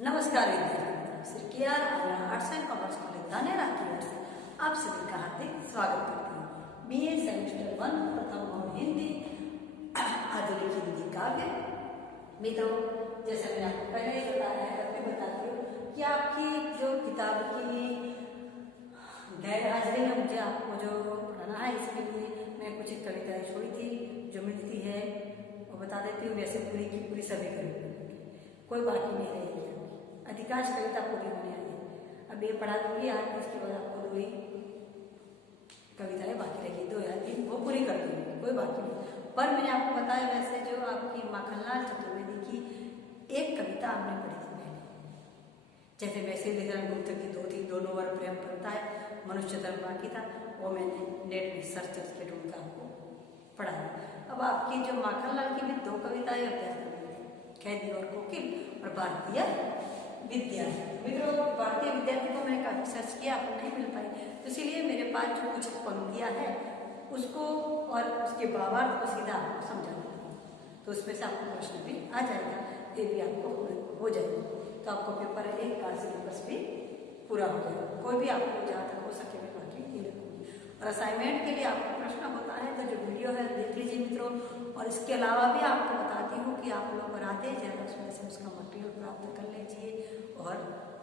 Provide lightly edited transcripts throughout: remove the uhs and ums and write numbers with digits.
नमस्कार विद्यार्थी, Shri K R arts and commerce college Dhanera की ओर से आप सभी का हार्दिक स्वागत करती हूँ। बीए सेमेस्टर 1 प्रथम और हिंदी आधुनिक हिंदी काव्य। मित्रों, जैसे मैंने आपको पहले ही बताया है, अब मैं बताती हूँ कि आपकी जो किताब की गैर हाजिरी में मुझे आपको जो पढ़ाना है, इसके लिए मैं कुछ कविताएं छोड़ी थी जो मिलती है वो बता देती हूँ। वैसे पूरी की पूरी सभी करूँगी, कोई बाकी नहीं रहेगी, अधिकांश कविता पूरी होने आई है। अब ये पढ़ा दूंगी आज, इसके बाद आपको दो ही कविताएं बाकी रहेगी, 2 या 3 वो पूरी कर दूंगी, कोई बाकी नहीं। पर मैंने आपको बताया वैसे जो आपकी माखनलाल चतुर्वेदी की एक कविता आपने पढ़ी थी पहले, जैसे वैसे लेखन गुप्त की 2 थी, दोनों वर प्रेम बनता है, मनुष्य धर्म बाकी था, वो मैंने नेट में सर्च करके ढूंढ कर आपको पढ़ाया। अब आपकी जो माखनलाल की भी 2 कविताएं अभ्यास करनी थी, कैदी और कोकिल और भारतीय विद्यार्थी। मित्रों, भारतीय विद्यार्थी को मैंने काफी सर्च किया, आपको नहीं मिल पाई, तो इसीलिए मेरे पास जो कुछ पंक्तियां हैं उसको और उसके भावार्थ को सीधा आपको समझा दूंगा, तो उसमें से आपको प्रश्न भी आ जाएगा, ये भी आपको हो जाएगा, तो आपको पेपर 1 का सिलेबस भी पूरा हो जाएगा। कोई भी आपको जहाँ तक हो सके मैं बाकी नहीं रखूँगी। और असाइनमेंट के लिए आपको प्रश्न होता है तो जो वीडियो है देख लीजिए मित्रों। और इसके अलावा भी आपको बताती हूँ कि आप लोग बनाते ज़्यादा उसमें से उसका मटेरियल प्राप्त कर लीजिए और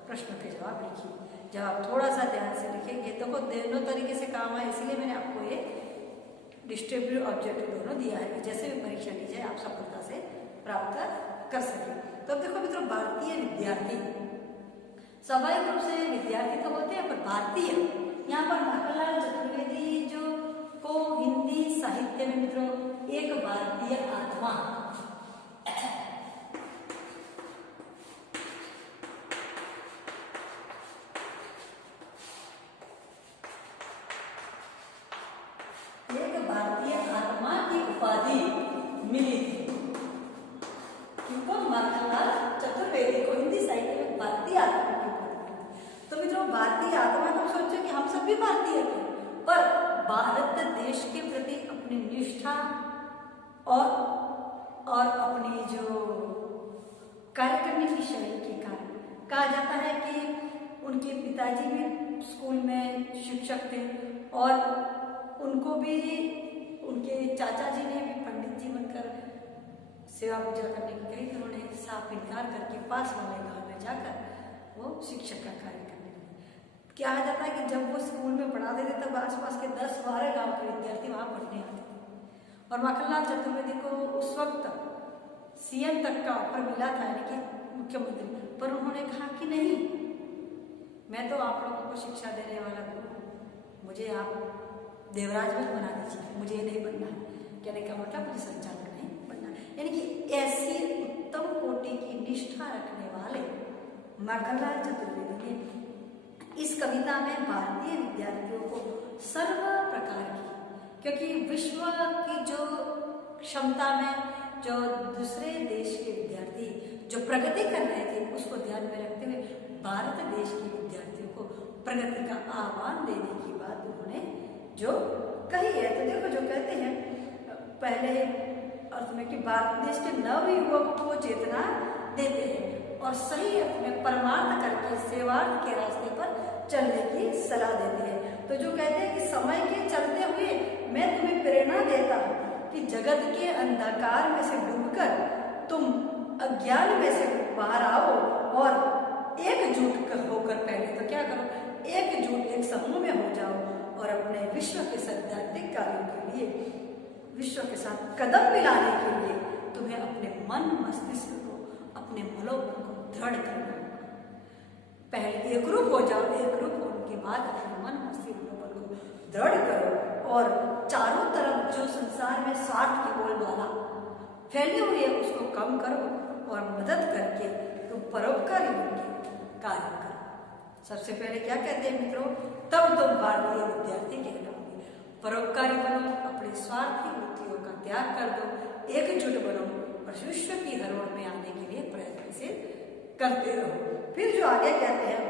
प्रश्न के जवाब लिखिए। जब आप थोड़ा सा ध्यान से लिखेंगे तो दोनों तरीके से काम है, इसीलिए मैंने आपको ये डिस्ट्रीब्यूटिव ऑब्जेक्टिव दोनों दिया है कि जैसे भी परीक्षा ली जाए आप सफलता से प्राप्त कर सकें। तो अब देखो मित्रों, भारतीय विद्यार्थी स्वाभाविक रूप से विद्यार्थी तो होते हैं, पर भारतीय यहाँ पर माखनलाल चतुर्वेदी जो को हिंदी साहित्य में मित्रों एक भारतीय आत्मा, एक भारतीय आत्मा की उपाधि मिली थी। क्योंकि माखनलाल चतुर्वेदी को हिंदी साहित्य में भारतीय आत्मा की उपाधि मिली। तो मित्रों, भारतीय आत्मा को सोचो कि हम सब भी भारतीय थे, पर भारत देश के प्रति अपनी निष्ठा और अपनी जो कार्य करने की शैली के कारण कहा जाता है कि उनके पिताजी भी स्कूल में शिक्षक थे और उनको भी उनके चाचा जी ने भी पंडित जी बनकर सेवा पूजा करने की कही, तो उन्होंने साफ इनकार करके पास वाले गांव में जाकर वो शिक्षक का कार्य करने लगे। क्या जाता है कि जब वो स्कूल में पढ़ाते थे तब आसपास के 10-12 गांव के विद्यार्थी वहां पढ़ने आते थे। और माखनलाल चतुर्वेदी को उस वक्त सीएम तक का ऑफर मिला था, यानी कि मुख्यमंत्री, पर उन्होंने कहा कि नहीं, मैं तो आप लोगों को शिक्षा देने वाला हूँ, मुझे आप देवराज मत बना दीजिए, मुझे ये नहीं बनना है। कहने का मतलब मुझे संचालक नहीं बनना, यानी कि ऐसी उत्तम कोटि की निष्ठा रखने वाले माखनलाल चतुर्वेदी ने इस कविता में भारतीय विद्यार्थियों को सर्व प्रकार की, क्योंकि विश्व की जो क्षमता में जो दूसरे देश के विद्यार्थी जो प्रगति कर रहे थे उसको ध्यान में रखते हुए भारत देश के विद्यार्थियों को प्रगति का आह्वान देने की बात उन्होंने जो कही है। तो देखो, जो कहते हैं पहले अर्थ में कि भारत देश के नव युवकों को चेतना देते हैं और सही अर्थ में परमार्थ करके सेवार्थ के रास्ते पर चलने की सलाह देते हैं। तो जो कहते हैं कि समय के चलते हुए मैं तुम्हें प्रेरणा देता हूँ कि जगत के अंधकार में से डूबकर तुम अज्ञान में से बाहर आओ और एकजुट होकर, पहले तो क्या करो, एकजुट एक समूह में हो जाओ और अपने विश्व के सैद्धांतिक कार्यों के लिए, विश्व के साथ कदम मिलाने के लिए तुम्हें अपने मन मस्तिष्क को, अपने मनोबल को दृढ़ करना होगा। पहले एक रूप हो जाओ, एक रूप होने के बाद अपने मन मस्तिष्क मनोबल को दृढ़ करो और चारों तरफ जो संसार में स्वार्थ की बोलबाला फैली हुई है उसको कम करो और मदद करके तुम परोपकारी बनके कार्य करो। सबसे पहले क्या कहते हैं मित्रों, तब तुम भारतीय विद्यार्थी कहलाओगे। परोपकारी बनो, अपने स्वार्थी वृत्तियों का त्याग कर दो, एकजुट बनो और विश्व की धरोहर में आने के लिए प्रयत्नशील करते रहो। फिर जो आगे कहते हैं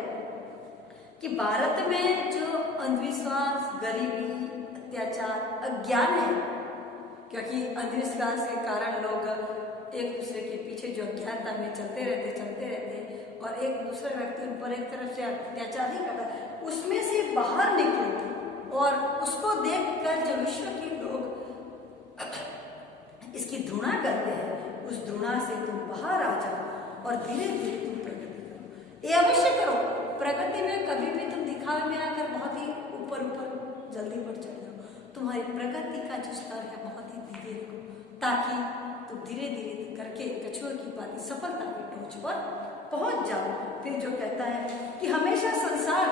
कि भारत में जो अंधविश्वास, गरीबी, अत्याचार, अज्ञान है, क्योंकि अंधविश्वास के कारण लोग एक दूसरे के पीछे जो अज्ञानता में चलते रहते और एक दूसरे व्यक्ति उन पर एक तरफ से अत्याचार नहीं करता, उसमें से बाहर निकलो और उसको देखकर जो विश्व के लोग इसकी घृणा करते हैं, उस घृणा से तुम बाहर आ जाओ और धीरे धीरे तुम प्रगति करो। ये अवश्य करो, प्रगति में कभी भी तुम दिखावे में आकर बहुत ही ऊपर जल्दी बढ़ चले जाओ। तुम्हारी प्रगति का जो स्तर है बहुत ही धीरे रखो, ताकि तुम धीरे धीरे करके कछुए की भांति सफलता की टोच पर पहुंच जाओ। फिर जो कहता है कि हमेशा संसार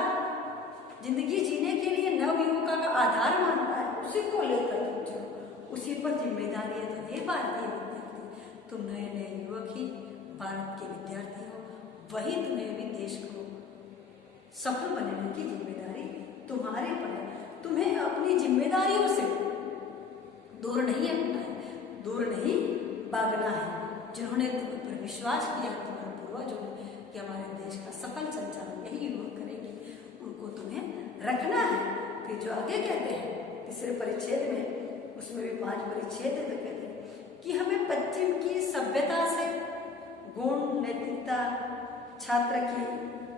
जिंदगी जीने के लिए नवयुवका का आधार मानता है, उसी को लेकर तुम चलो, उसी पर जिम्मेदारी है। तो हे भारतीय विद्यार्थी, तुम नए नए युवक ही भारत के विद्यार्थी हो, वही तुम्हें भी देश को सफल बनाने की जिम्मेदारी तुम्हारे पर है। तुम्हें अपनी जिम्मेदारियों से दूर नहीं हटना है, दूर नहीं भागना है। जिन्होंने तुम पर विश्वास किया, तुम्हारे पूर्वजों ने, कि हमारे देश का सफल संचालन यही युवक करेंगे, उनको तुम्हें रखना है। फिर जो आगे कहते हैं तीसरे परिच्छेद में, उसमें भी 5 परिच्छेद है, तो कहते हैं कि हमें पश्चिम की सभ्यता से गुण नैतिकता छात्र की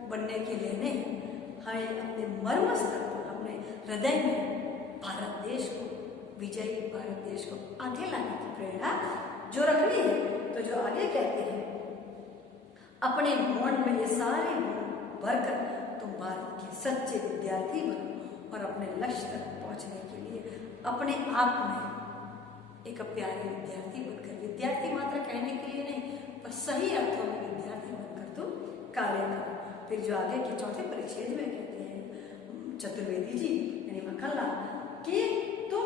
बनने के लिए नहीं, हमें अपने मर्म स्तर पर, अपने हृदय में भारत देश को, विजयी भारत देश को आगे लाने की प्रेरणा जो रखनी है। तो जो आगे कहते हैं, अपने मन में ये सारे गुण भरकर तुम भारत के सच्चे विद्यार्थी बनो और अपने लक्ष्य तक पहुंचने के लिए अपने आप में एक प्यारे विद्यार्थी बनकर, विद्यार्थी मात्र कहने के लिए नहीं, पर सही अर्थों में विद्यार्थी बनकर तुम कार्य करो। फिर जो आगे के चौथे परिच्छेद में कहते हैं चतुर्वेदी जी यानी मक्खनलाल कि तुम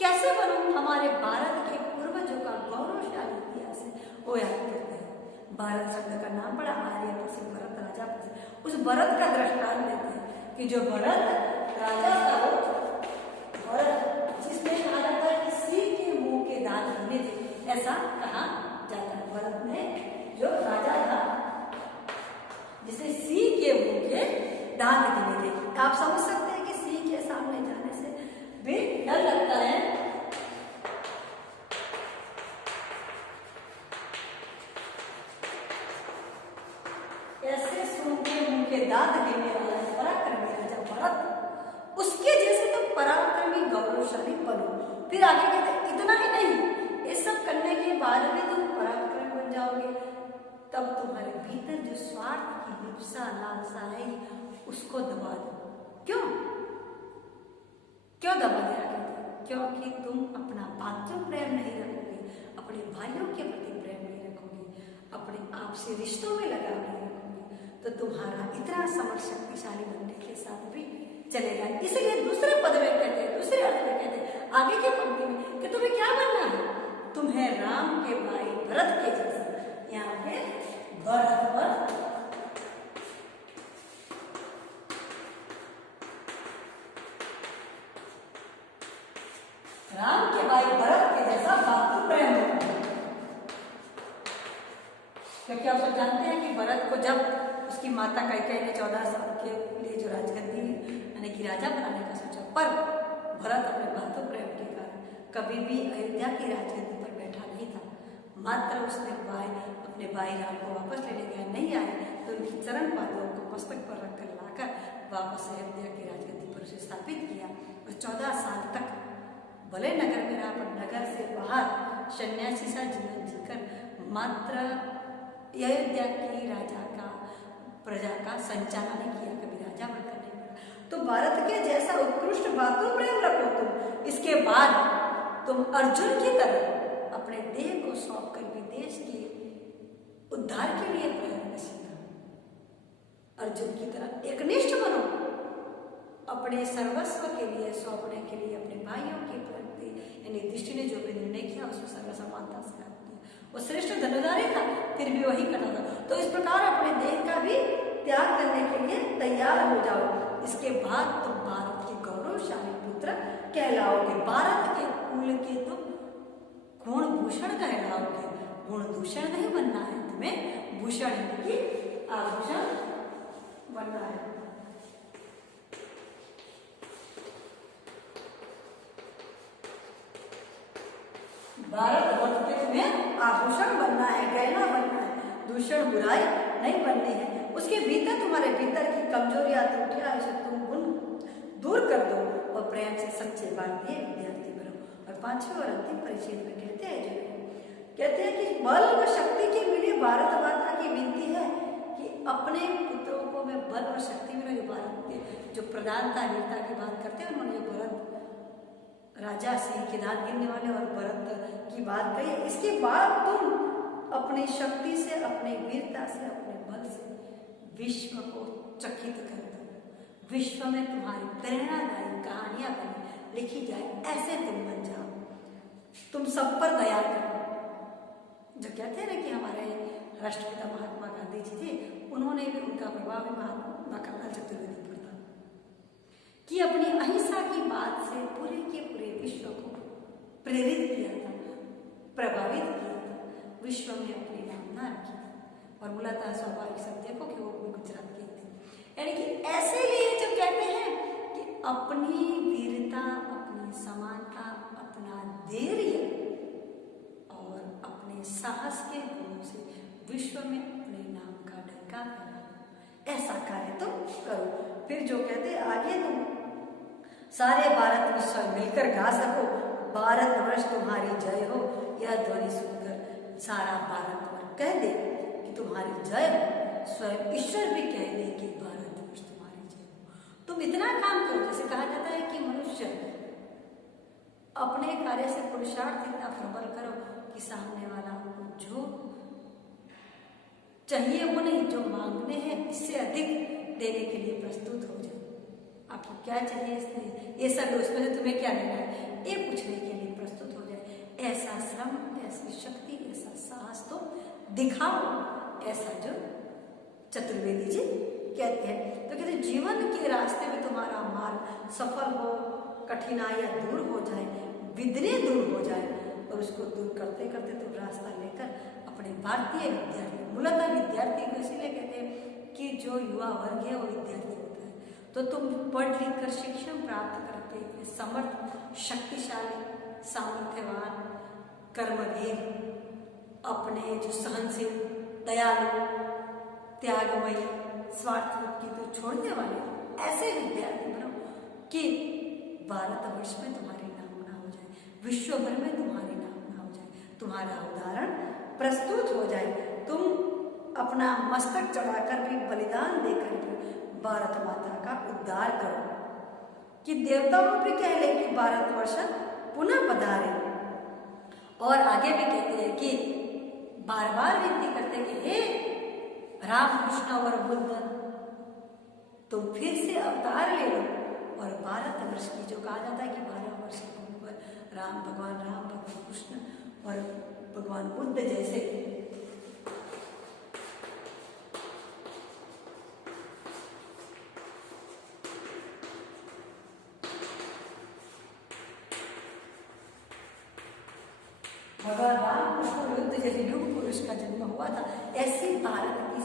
कैसे बनो, हमारे भारत के पूर्वजों का गौरवशाली इतिहास है वो याद करते हैं। भारत शब्द का नाम पड़ा आर्य पर से भरत राजा पर से, उस भरत का दृष्टांत देते हैं कि जो भरत राजा था, भरत जिसमें कहा जाता है कि सिंह के मुंह के दांत गिने थे, ऐसा कहा जाता है। भरत में जो राजा था जिसे सिंह के मुंह के दांत गिने थे। आप समझ सकते हैं कि सिंह के सामने जाने से भी डर लगता है। ऐसे सिंह के मुंह के दांत गिनने वाला पराक्रमी राजा भरत, उसके जैसे तो पराक्रमी गौरवशाली बनो। फिर आगे कहते इतना ही नहीं, ये सब करने के बाद भी तुम पराक्रमी बन जाओगे, तब तुम्हारे भीतर जो स्वार्थ की लिप्सा लालसा है उसको दबा दो। क्यों दबा दिया कहते हैं? क्योंकि तुम अपना मातृ प्रेम नहीं रखोगे, अपने भाइयों के प्रति प्रेम नहीं रखोगे, अपने आप से रिश्तों में लगाव नहीं रखोगे, तो तुम्हारा इतना समर्थ शक्तिशाली बनने के साथ भी चलेगा। इसलिए दूसरे पद में कहते हैं, दूसरे अर्थ में कहते हैं आगे की पंक्ति में कि तुम्हें क्या बनना है, तुम्हें राम के भाई भरत के जैसा। यहाँ पे भरत पर राम के भाई भरत के जैसा मातृ प्रेम होगा। क्योंकि आप सब जानते हैं कि भरत को जब उसकी माता कैकेयी ने 14 साल के लिए जो राजगद्दी यानी कि राजा बनाने का सोचा, पर भरत अपने मातृ प्रेम के कारण कभी भी अयोध्या की राजगद्दी पर बैठा नहीं था। मात्र उसने अपने भाई राम को वापस लेने गया, नहीं आए तो उनकी चरण पादों को मस्तक पर रखकर लाकर वापस अयोध्या की राजगद्दी पर उसे स्थापित किया। और 14 साल तक भले नगर में रहा, पर नगर से बाहर सन्यासी सा जीवन जीकर मात्र अयोध्या की प्रजा का संचालन किया, कभी राजा बनकर नहीं बना। तो भारत के जैसा उत्कृष्ट मातृ प्रेम रखो तुम। इसके बाद तुम अर्जुन की तरह अपने देह को सौंपकर भी देश के उद्धार के लिए प्रयत्नशील करो। अर्जुन की तरह एकनिष्ठ बनो, अपने सर्वस्व के लिए सौंपने के लिए अपने भाइयों के प्रति यानी दृष्टि ने जो भी निर्णय किया उसमें सर्वसमानता से वो श्रेष्ठ धनुधारी था, फिर भी वही करना था। तो इस प्रकार अपने देह का भी त्याग करने के लिए तैयार हो जाओ। इसके बाद तुम भारत के गौरवशाली पुत्र कहलाओगे, भारत के कुल के तुम गुण भूषण कहलाओगे। गुण दूषण नहीं बनना है, तुम्हें भूषण की आभूषण बनना है। भारत वर्ष के तुम्हें आभूषण बनना है, गहना बनना है, दूषण बुराई नहीं बननी है। उसके भीतर तुम्हारे भीतर की कमजोरियां त्रुटियां इसे तुम उन दूर कर दो और प्रेम से सच्चे भारतीय विद्यार्थी बनो। और पांचवें और अंतिम परिच्छेद में कहते हैं कि बल व शक्ति के मिले भारत माता की विनती है कि अपने पुत्रों को मैं बल और शक्ति मिले। जो भारत के जो प्रधानता वीरता की बात करते हैं उन्होंने भरत राजा सिंह के दांत गिनने वाले और भरत की बात कही। इसके बाद तुम अपनी शक्ति से, अपनी वीरता से, अपने बल से विश्व को चकित कर दो। विश्व में तुम्हारी प्रेरणादायी कहानियां बनी लिखी जाए, ऐसे तुम बन जाओ। तुम सब पर दया करो। जो कहते हैं ना कि हमारे राष्ट्रपिता महात्मा गांधी जी थे, उन्होंने भी उनका प्रभाव भी महात्मा कर्नल चतुर्वेदी पर था कि अपनी अहिंसा की बात से पूरे के पूरे विश्व को प्रेरित किया था, प्रभावित किया था, विश्व में अपनी नामना रखी और मूलतः स्वाभाविक सब देखो कि वो गुजरात के थे। यानी कि ऐसे लिए जो कहते हैं कि अपनी वीरता, अपनी समानता, अपना धैर्य और अपने साहस के गुणों से विश्व में अपने नाम का डंका फैलाओ। ऐसा कार्य तुम करो। फिर जो कहते आगे तुम सारे भारत विश्व मिलकर गा सको, भारतवर्ष तुम्हारी जय हो। यह ध्वनि सुनकर सारा भारतवर्ष कह दे कि तुम्हारी जय हो। स्वयं ईश्वर भी कह दे कि भारतवर्ष तुम्हारी जय हो। तुम इतना काम करो, जैसे कहा जाता है कि मनुष्य अपने कार्य से पुरुषार्थ इतना प्रबल करो कि सामने वाला को जो चाहिए वो नहीं, जो मांगने हैं इससे अधिक देने के लिए प्रस्तुत हो जाए। आपको क्या चाहिए इसलिए ये सब उसमें से तुम्हें क्या देना है, ये पूछने के लिए प्रस्तुत हो जाए। ऐसा श्रम, ऐसी शक्ति, ऐसा साहस तो दिखाओ, ऐसा जो चतुर्वेदी जी कहते हैं। तो कहते जीवन के रास्ते में तुम्हारा मार्ग सफल हो, कठिनाइयां दूर हो जाए, विघ्ने दूर हो जाए और उसको दूर करते करते तुम रास्ता लेकर अपने भारतीय विद्यार्थी, मूलतः विद्यार्थी को इसीलिए कहते हैं कि जो युवा वर्ग है वो विद्यार्थी होता है। तो तुम पढ़ लिख कर शिक्षा प्राप्त करके समर्थ, शक्तिशाली, सामर्थ्यवान, कर्मवीर, अपने जो सहनशील, दयालु, त्यागमयी, स्वार्थ की तो छोड़ने वाले ऐसे विद्यार्थी बनो कि भारतवर्ष में तुम्हारी नामना हो जाए, विश्व भर में तुम्हारी नामना हो जाए, तुम्हारा उदाहरण प्रस्तुत हो जाए। तुम अपना मस्तक चढ़ाकर भी, बलिदान देकर भी भारत माता का उद्धार करो कि देवताओं भी कह ले कि भारतवर्ष पुनः पधारे। और आगे भी कहते हैं कि बार बार विनती करते हैं कि हे राम, कृष्ण और बुद्ध, तुम फिर से अवतार ले लो और भारतवर्ष की, जो कहा जाता है कि 12 वर्ष की भूमि पर भगवान राम, भगवान कृष्ण और भगवान बुद्ध जैसे भगवान राम, कृष्ण, बुद्ध जैसे युग पुरुष का जन्म हुआ था, ऐसी भारत की